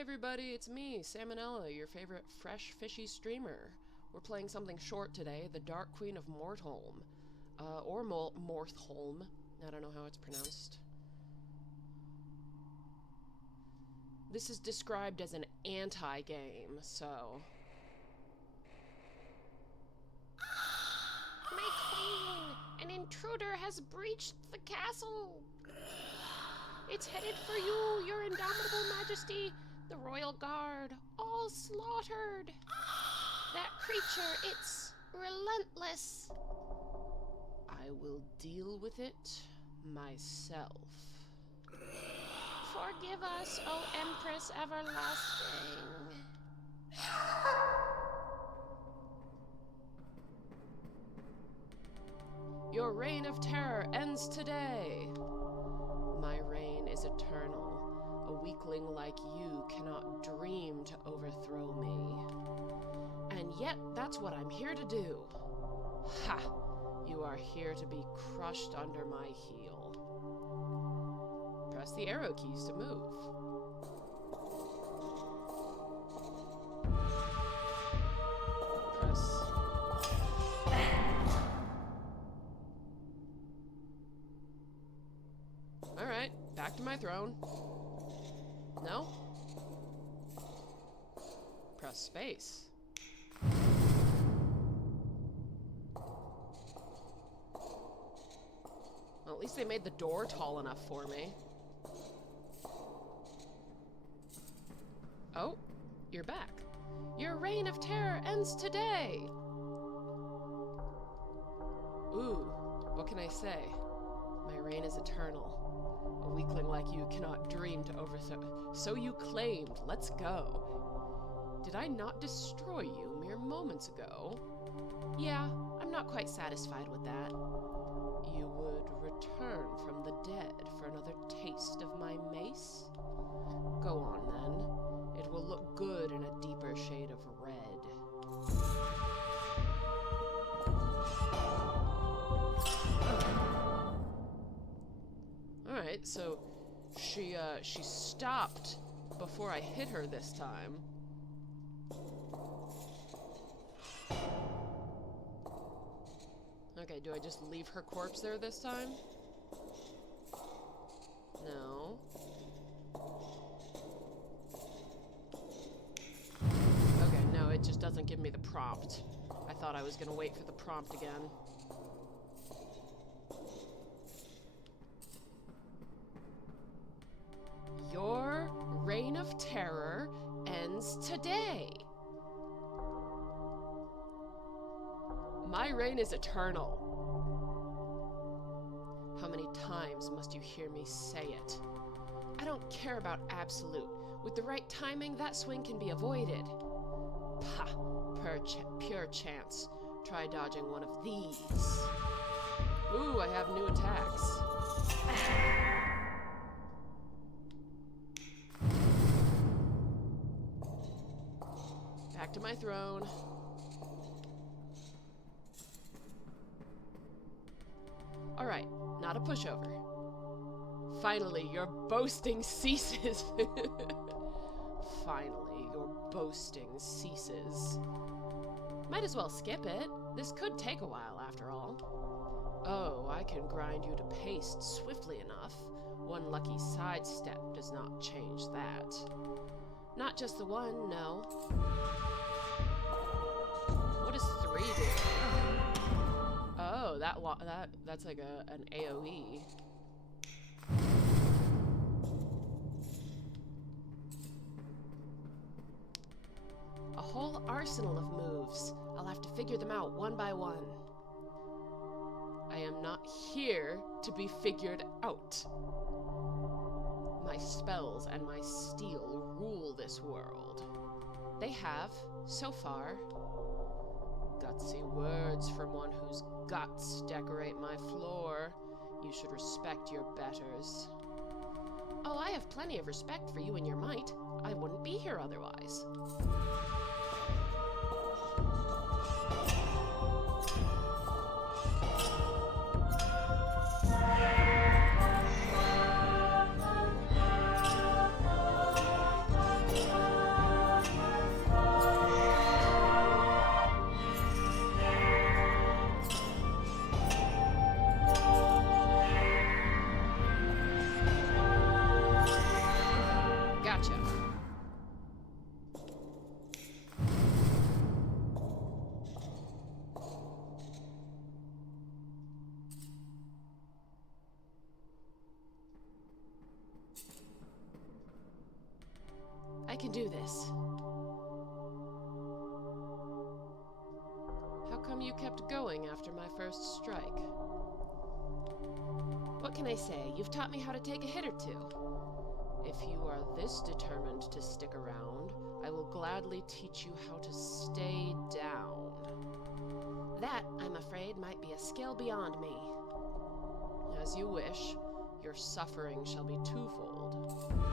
everybody, it's me, Salmonella, your favorite fresh fishy streamer. We're playing something short today, the Dark Queen of Mortholme. Or Mortholme. I don't know how it's pronounced. This is described as an anti-game, so... My queen! An intruder has breached the castle! It's headed for you, your indomitable majesty! The royal guard, all slaughtered! That creature, it's relentless! I will deal with it myself. Forgive us, O Empress everlasting! Your reign of terror ends today! My reign is eternal. A weakling like you cannot dream to overthrow me. And yet, that's what I'm here to do. Ha! You are here to be crushed under my heel. Press the arrow keys to move. Press... Alright, back to my throne. No? Press space. Well, at least they made the door tall enough for me. Oh, you're back. Your reign of terror ends today! Ooh, what can I say? My reign is eternal. A weakling like you cannot dream to overthrow. So you claimed. Let's go. Did I not destroy you mere moments ago? Yeah, I'm not quite satisfied with that. You would return from the dead for another taste of my mace? Go on, then. It will look good in a deeper shade of red. Alright, so she stopped before I hit her this time. Okay, do I just leave her corpse there this time? No. Okay, no, it just doesn't give me the prompt. I thought I was gonna wait for the prompt again. Your reign of terror ends today. My reign is eternal. How many times must you hear me say it? I don't care about absolute. With the right timing, that swing can be avoided. Pah, pure chance. Try dodging one of these. Ooh, I have new attacks. Back to my throne. Alright, not a pushover. Finally, your boasting ceases. Finally, your boasting ceases. Might as well skip it. This could take a while, after all. Oh, I can grind you to paste swiftly enough. One lucky sidestep does not change that. Not just the one, no. What does 3 do? Oh, that's like an AoE. A whole arsenal of moves. I'll have to figure them out one by one. I am not here to be figured out. My spells and my steel rule this world. They have, so far. Gutsy words from one whose guts decorate my floor. You should respect your betters. Oh, I have plenty of respect for you and your might. I wouldn't be here otherwise. Gotcha. I can do this. How come you kept going after my first strike? What can I say? You've taught me how to take a hit or two. If you are this determined to stick around, I will gladly teach you how to stay down. That, I'm afraid, might be a skill beyond me. As you wish, your suffering shall be twofold.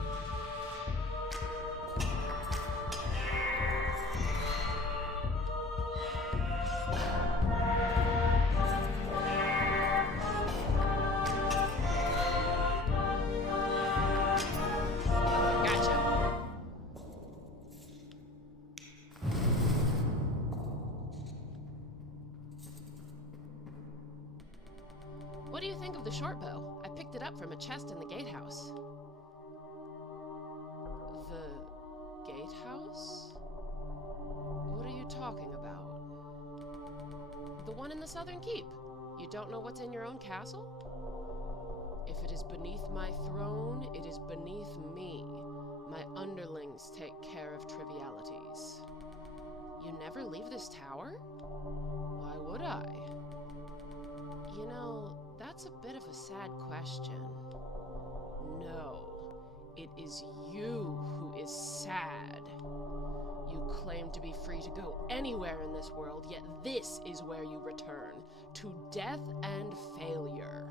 What do you think of the short bow? I picked it up from a chest in the gatehouse. The gatehouse? What are you talking about? The one in the southern keep. You don't know what's in your own castle? If it is beneath my throne, it is beneath me. My underlings take care of trivialities. You never leave this tower? Why would I? You know, that's a bit of a sad question. No, it is you who is sad. You claim to be free to go anywhere in this world, yet this is where you return, to death and failure.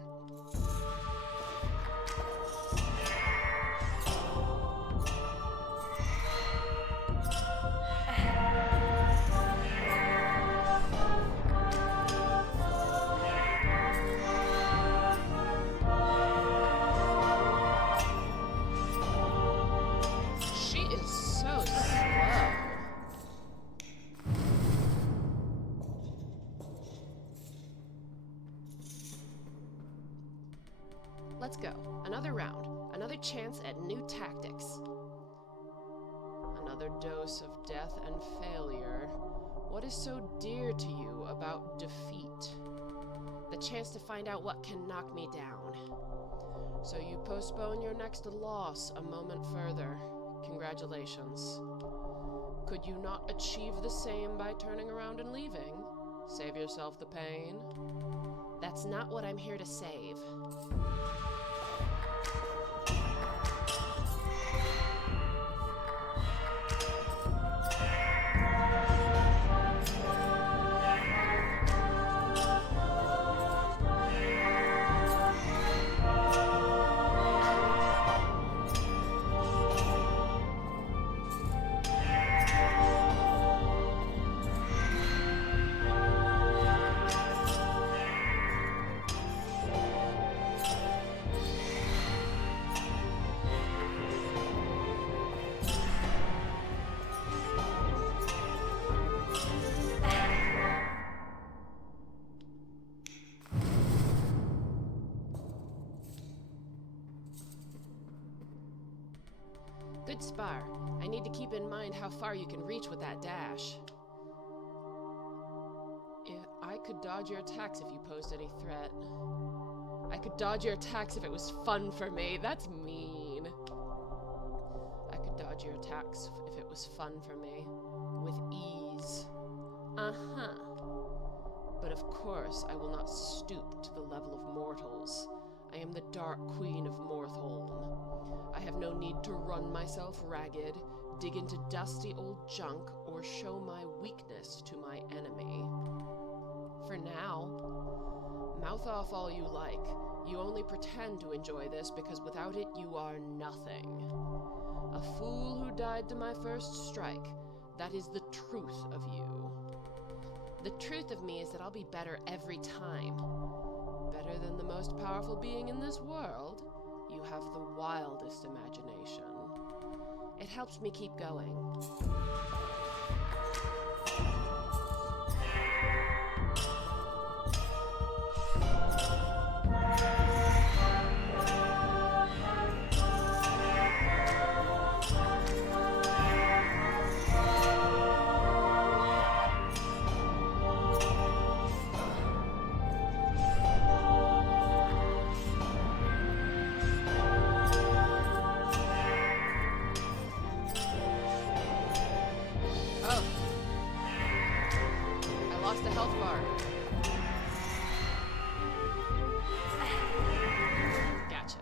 Let's go. Another round. Another chance at new tactics. Another dose of death and failure. What is so dear to you about defeat? The chance to find out what can knock me down. So you postpone your next loss a moment further. Congratulations. Could you not achieve the same by turning around and leaving? Save yourself the pain? That's not what I'm here to save. Good spar. I need to keep in mind how far you can reach with that dash. I could dodge your attacks if you posed any threat. I could dodge your attacks if it was fun for me. That's mean. I could dodge your attacks if it was fun for me. With ease. Uh-huh. But of course, I will not stoop to the level of mortals. I am the Dark Queen of Mortholme. I have no need to run myself ragged, dig into dusty old junk, or show my weakness to my enemy. For now, mouth off all you like. You only pretend to enjoy this because without it you are nothing. A fool who died to my first strike. That is the truth of you. The truth of me is that I'll be better every time. Better than the most powerful being in this world. You have the wildest imagination. It helps me keep going. the health bar. Gotcha.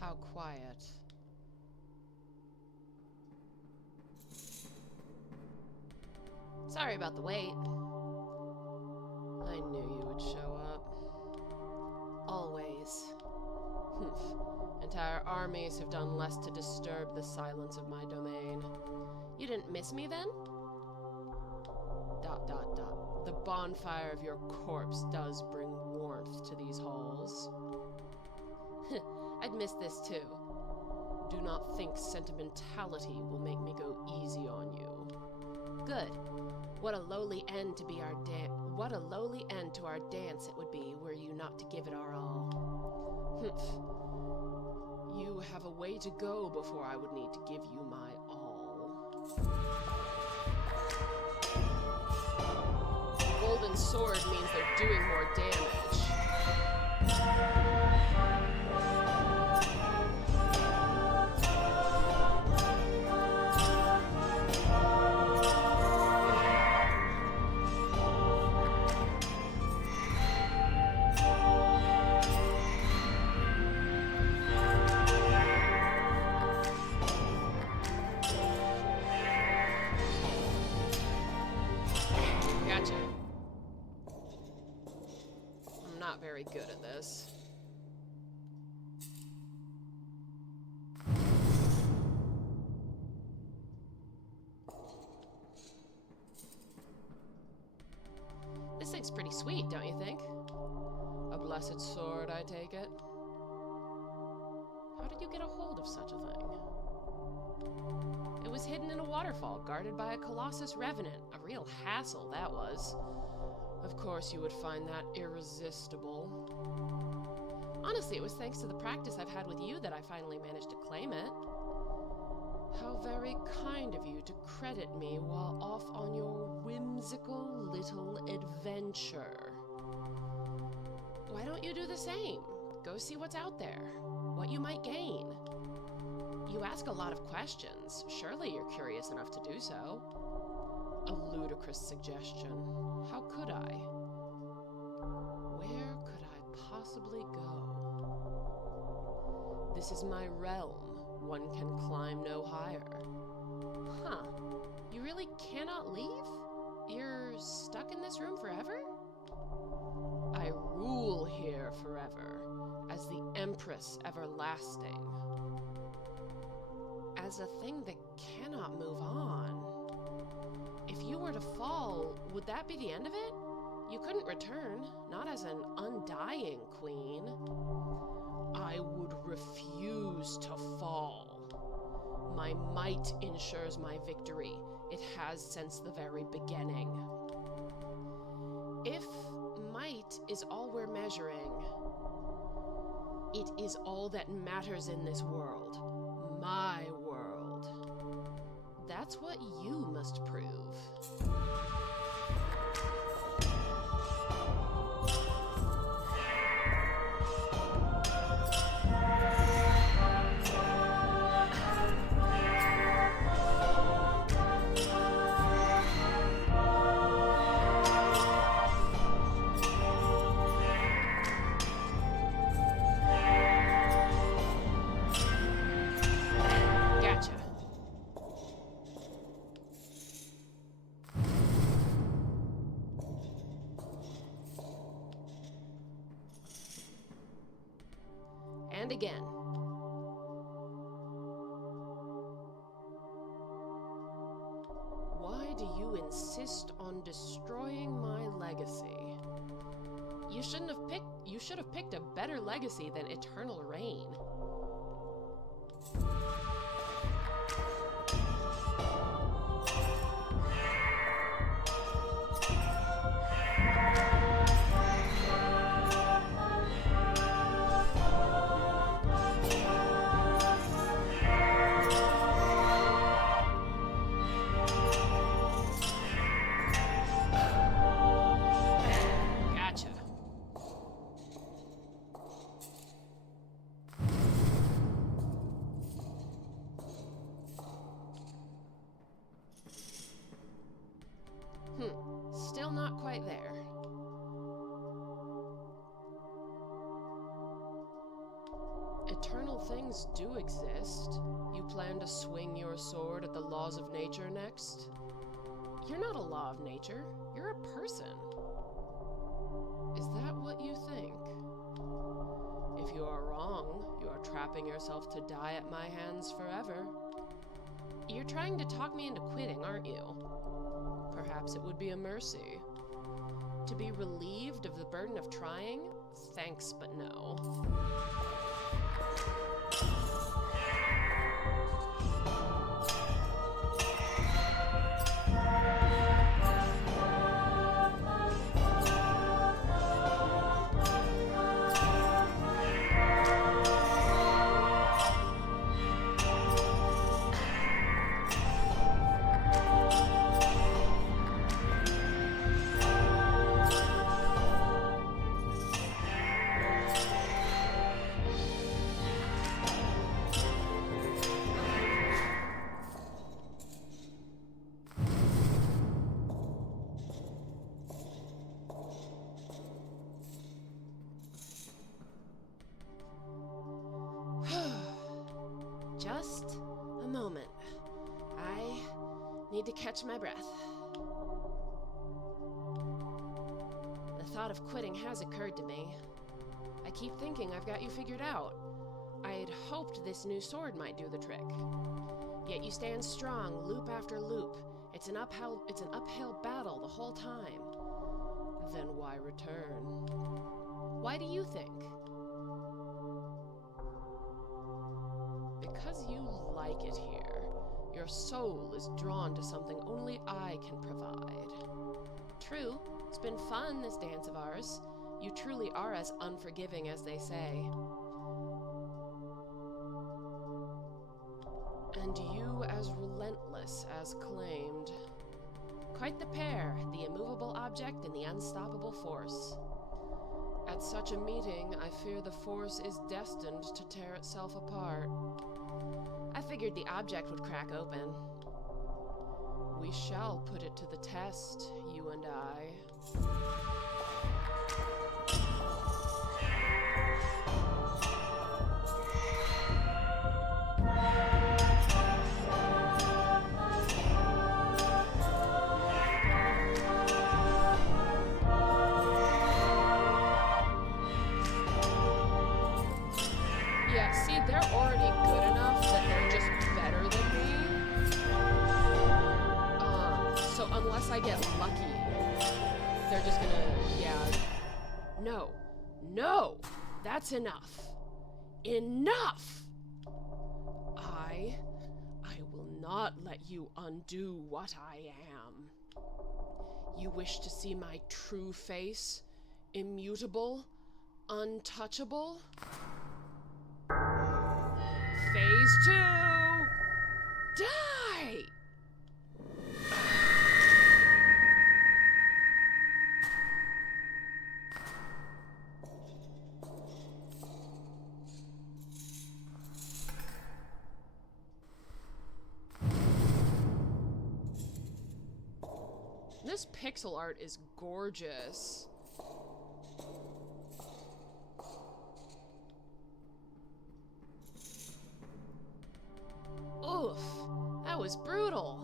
How quiet. Sorry about the wait. I knew you would show up. Always. Humph. Entire armies have done less to disturb the silence of my domain. You didn't miss me then? ... The bonfire of your corpse does bring warmth to these halls. I'd miss this too. Do not think sentimentality will make me go easy on you. Good. What a lowly end to our dance it would be were you not to give it our all. Humph. You have a way to go before I would need to give you my all. The golden sword means they're doing more damage. Gotcha. I'm not very good at this. This thing's pretty sweet, don't you think? A blessed sword, I take it. How did you get a hold of such a thing? It was hidden in a waterfall, guarded by a Colossus Revenant. A real hassle, that was. Of course you would find that irresistible. Honestly, it was thanks to the practice I've had with you that I finally managed to claim it. How very kind of you to credit me while off on your whimsical little adventure. Why don't you do the same? Go see what's out there, what you might gain. You ask a lot of questions. Surely you're curious enough to do so. A ludicrous suggestion. How could I? Where could I possibly go? This is my realm. One can climb no higher. Huh. You really cannot leave? You're stuck in this room forever? I rule here forever, as the Empress Everlasting. As a thing that cannot move on. If you were to fall, would that be the end of it? You couldn't return, not as an undying queen. I would refuse to fall. My might ensures my victory. It has since the very beginning. If might is all we're measuring, it is all that matters in this world. My world. That's what you must prove. And again. Why do you insist on destroying my legacy? You should have picked a better legacy than eternal reign. right there. Eternal things do exist. You plan to swing your sword at the laws of nature next? You're not a law of nature. You're a person. Is that what you think? If you are wrong, you are trapping yourself to die at my hands forever. You're trying to talk me into quitting, aren't you? Perhaps it would be a mercy. To be relieved of the burden of trying? Thanks, but no. Just a moment. I need to catch my breath. The thought of quitting has occurred to me. I keep thinking I've got you figured out. I'd hoped this new sword might do the trick. Yet you stand strong, loop after loop. It's an uphill battle the whole time. Then why return? Why do you think? Because you like it here. Your soul is drawn to something only I can provide. True, it's been fun, this dance of ours. You truly are as unforgiving as they say. And you as relentless as claimed. Quite the pair, the immovable object and the unstoppable force. At such a meeting, I fear the force is destined to tear itself apart. I figured the object would crack open. We shall put it to the test, you and I. Yeah, see, they're already good enough that they're just better than me. So unless I get lucky, they're just gonna, yeah. No, that's enough. Enough! I will not let you undo what I am. You wish to see my true face? Immutable? Untouchable? Phase 2! Die! This pixel art is gorgeous. Oof, that was brutal.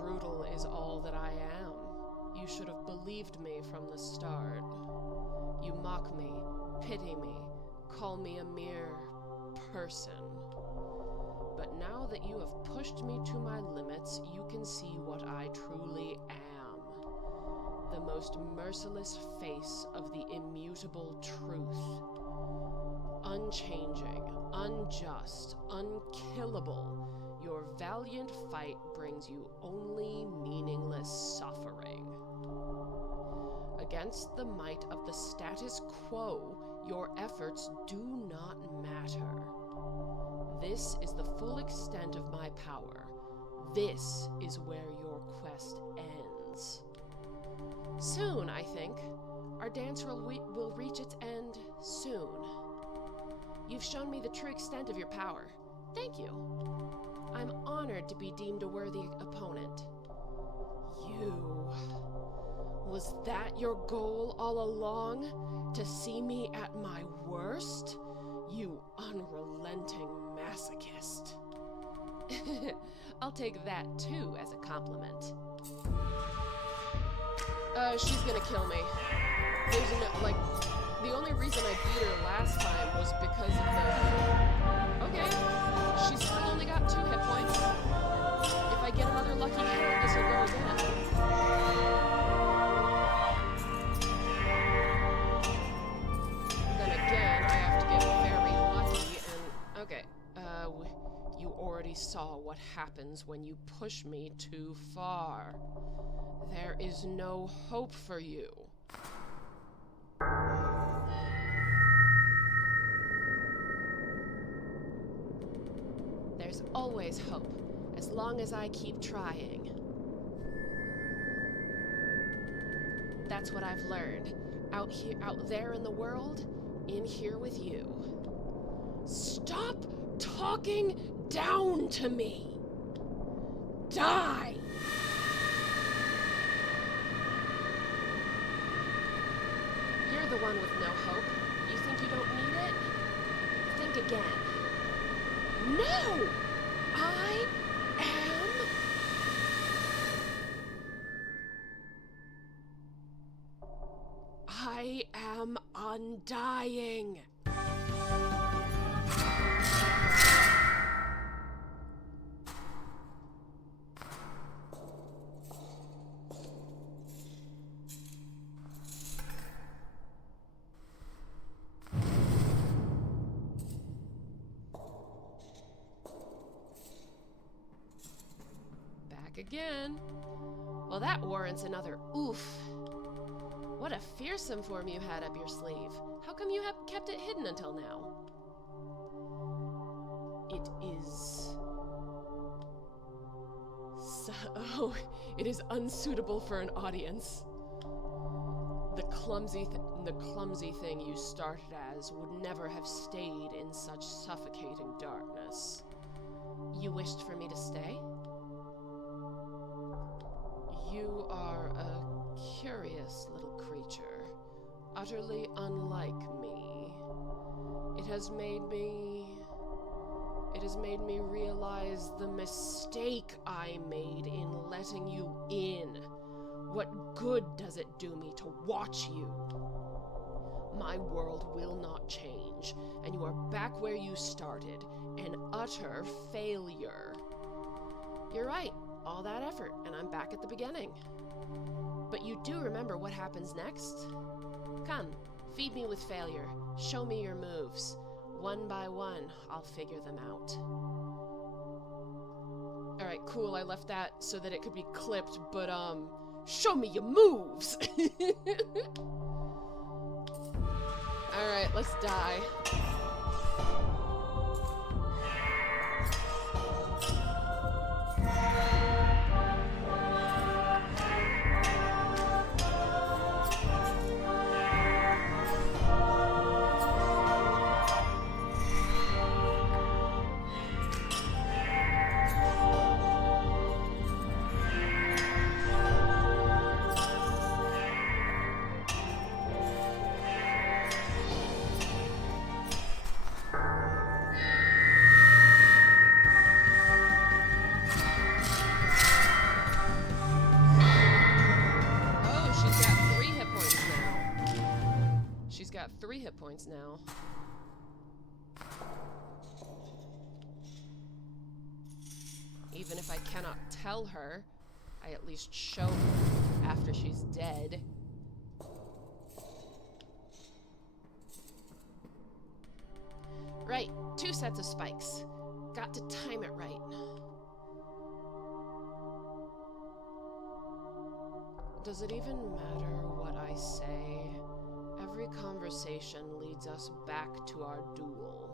Brutal is all that I am. You should have believed me from the start. You mock me, pity me, call me a mere person. But now that you have pushed me to my limits, you can see what I truly am. The most merciless face of the immutable truth. Unchanging, unjust, unkillable, your valiant fight brings you only meaningless suffering. Against the might of the status quo, your efforts do not matter. This is the full extent of my power. This is where your quest ends. Soon, I think. Our dance will reach its end soon. You've shown me the true extent of your power. Thank you. I'm honored to be deemed a worthy opponent. You You. Was that your goal all along? To see me at my worst? You unrelenting masochist. I'll take that too as a compliment. She's gonna kill me. There's no, the only reason I beat her last time was because of the... Okay, she's still only got 2 hit points. If I get another lucky hit, this will go again. Then again, I have to get very lucky and... Okay, you already saw what happens when you push me too far. There is no hope for you. There's always hope, as long as I keep trying. That's what I've learned. Out there in the world, in here with you. Stop talking down to me! Die! You're the one with no hope. You think you don't need it? Think again. No! I am undying. Again. Well, that warrants another oof. What a fearsome form you had up your sleeve. How come you have kept it hidden until now? It is unsuitable for an audience. The clumsy thing you started as would never have stayed in such suffocating darkness. You wished for me to stay? You are a curious little creature, utterly unlike me. It has made me realize the mistake I made in letting you in. What good does it do me to watch you? My world will not change, and you are back where you started, an utter failure. You're right. All that effort, and I'm back at the beginning. But you do remember what happens next? Come, feed me with failure. Show me your moves. One by one, I'll figure them out. Alright, cool, I left that so that it could be clipped, but, show me your moves! Alright, let's die. Got 3 hit points now. Even if I cannot tell her, I at least show her after she's dead. Right, 2 sets of spikes. Got to time it right. Does it even matter what I say? Every conversation leads us back to our duel.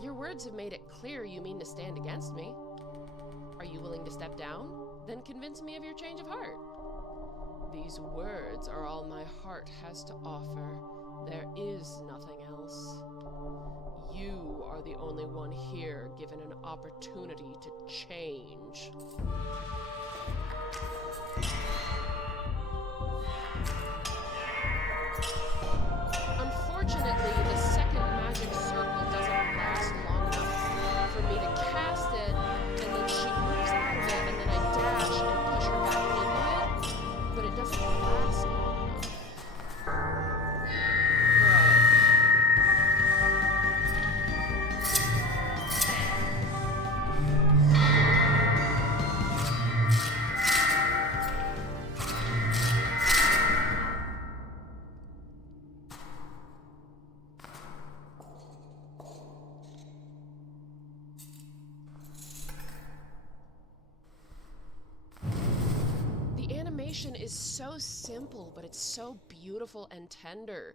Your words have made it clear you mean to stand against me. Are you willing to step down? Then convince me of your change of heart. These words are all my heart has to offer. There is nothing else. You are are the only one here given an opportunity to change. Unfortunately, the second magic circle doesn't last long enough for me to cast it, and then she moves out of it, and then I dash and push her back into it, but it doesn't last long enough. Is so simple, but it's so beautiful and tender.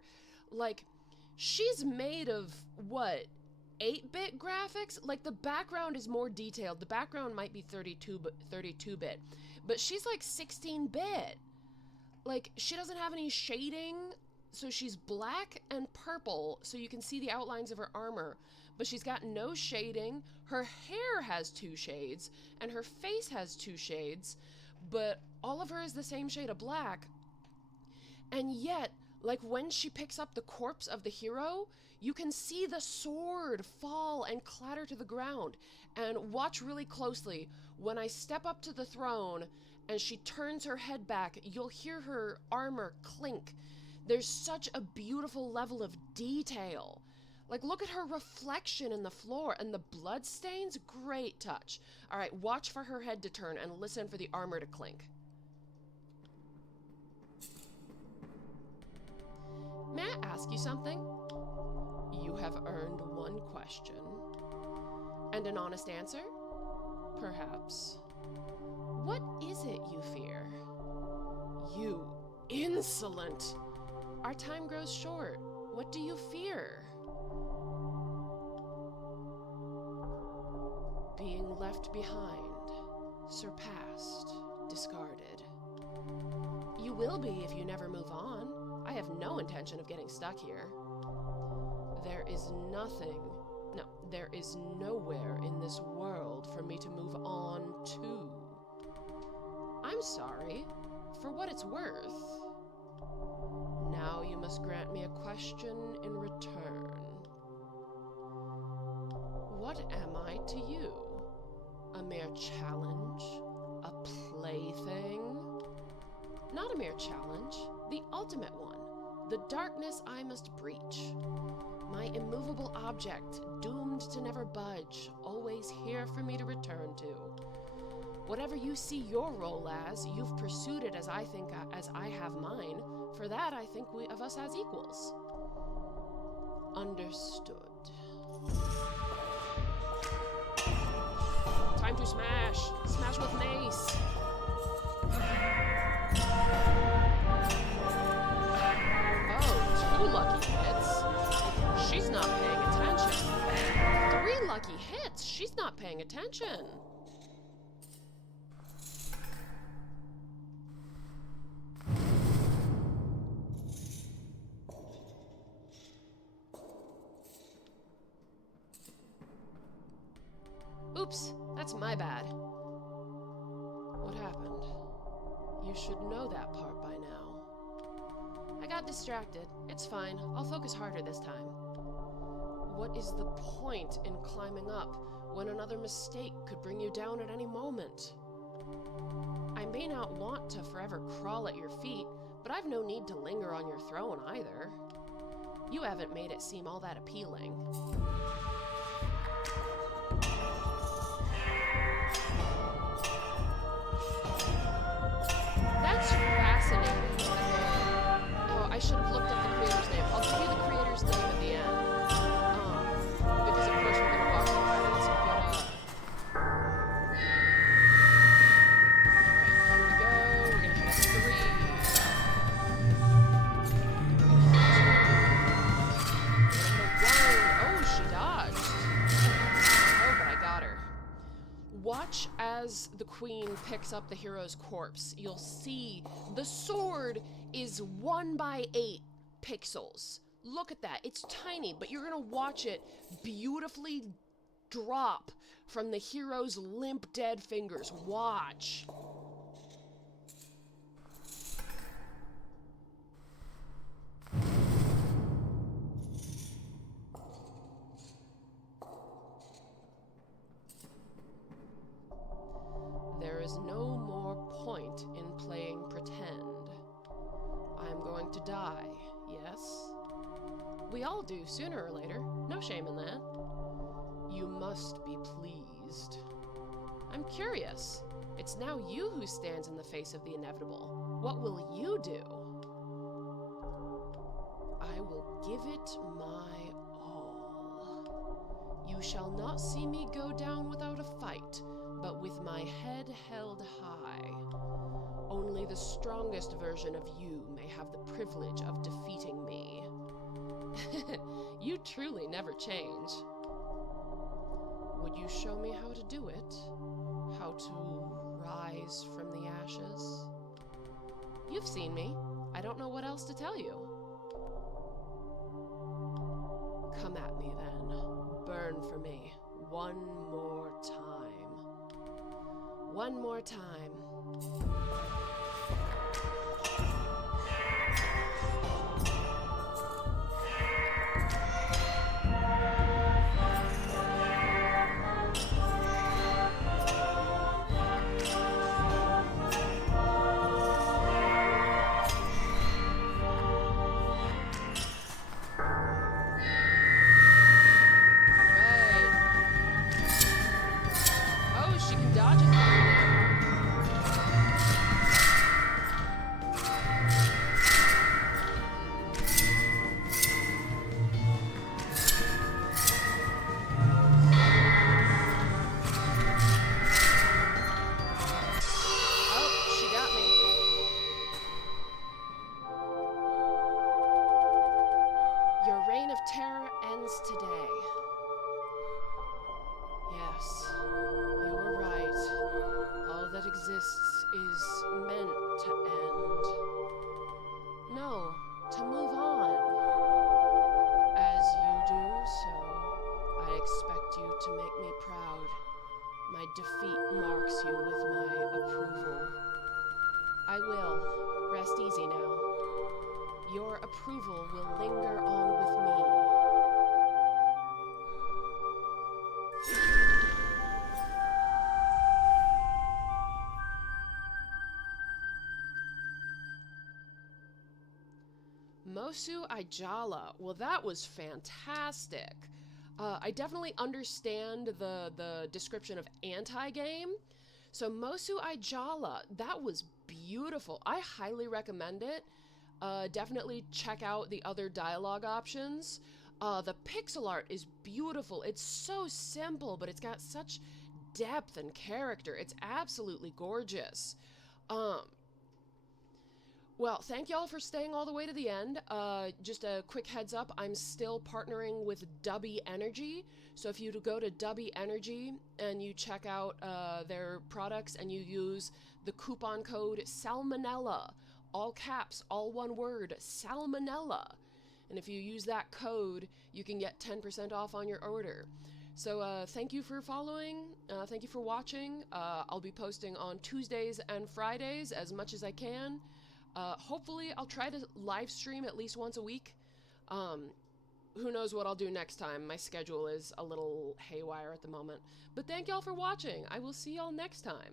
Like, she's made of what, 8-bit graphics? Like, the background is more detailed. The background might be 32-bit, but she's like 16-bit. Like, she doesn't have any shading, so she's black and purple, so you can see the outlines of her armor, but she's got no shading. Her hair has 2 shades, and her face has 2 shades, but all of her is the same shade of black. And yet, like, when she picks up the corpse of the hero, you can see the sword fall and clatter to the ground. And watch really closely. When I step up to the throne and she turns her head back, you'll hear her armor clink. There's such a beautiful level of detail. Like, look at her reflection in the floor, and the blood stains. Great touch. All right, watch for her head to turn and listen for the armor to clink. May I ask you something? You have earned 1 question. And an honest answer? Perhaps. What is it you fear? You insolent! Our time grows short. What do you fear? Being left behind, surpassed, discarded. You will be if you never move on. I have no intention of getting stuck here. There is nowhere in this world for me to move on to. I'm sorry, for what it's worth. Now you must grant me a question in return. What am I to you? A mere challenge? A plaything? Not a mere challenge, the ultimate one. The darkness I must breach. My immovable object, doomed to never budge, always here for me to return to. Whatever you see your role as, you've pursued it as I have mine. For that, I think we of us as equals. Understood. Time to smash! Smash with mace! Oh, 2 lucky hits? She's not paying attention. 3 lucky hits? She's not paying attention. Oops, that's my bad. What happened? You should know that part by now. I got distracted. It's fine. I'll focus harder this time. What is the point in climbing up when another mistake could bring you down at any moment? I may not want to forever crawl at your feet, but I've no need to linger on your throne either. You haven't made it seem all that appealing. That's fascinating. Oh, I should have looked up the creator's name. I'll give you the creator's name at the end. Because of course we're gonna watch the credits, but alright, here we go. We're gonna hit 3. Oh, she dodged. Oh, but I got her. Watch as the queen picks up the hero's corpse. You'll see the sword is 1 by 8 pixels. Look at that. It's tiny, but you're gonna watch it beautifully drop from the hero's limp dead fingers. Watch. There is no more point in playing pretend. I'm going to die, yes? We all do, sooner or later. No shame in that. You must be pleased. I'm curious. It's now you who stands in the face of the inevitable. What will you do? I will give it my all. You shall not see me go down without a fight, but with my head held high. Only the strongest version of you may have the privilege of defeating me. You truly never change. Would you show me how to do it? How to rise from the ashes? You've seen me. I don't know what else to tell you. Come at me then. Burn for me. One more time. One more time. Today. Yes, you were right. All that exists is meant to end. No, to move on. As you do, so I expect you to make me proud. My defeat marks you with my approval. I will. Rest easy now. Your approval will linger on with me. Mosu Ijala. Well, that was fantastic. I definitely understand the description of anti-game. So Mosu Ijala, that was beautiful. I highly recommend it. Definitely check out the other dialogue options. The pixel art is beautiful. It's so simple, but it's got such depth and character. It's absolutely gorgeous. Well, thank y'all for staying all the way to the end. Just a quick heads up, I'm still partnering with Dubby Energy. So if you go to Dubby Energy and you check out their products and you use the coupon code Salmonella, all caps, all one word, Salmonella. And if you use that code, you can get 10% off on your order. So thank you for following, thank you for watching. I'll be posting on Tuesdays and Fridays as much as I can. Hopefully I'll try to live stream at least once a week. Who knows what I'll do next time. My schedule is a little haywire at the moment. But thank y'all for watching. I will see y'all next time.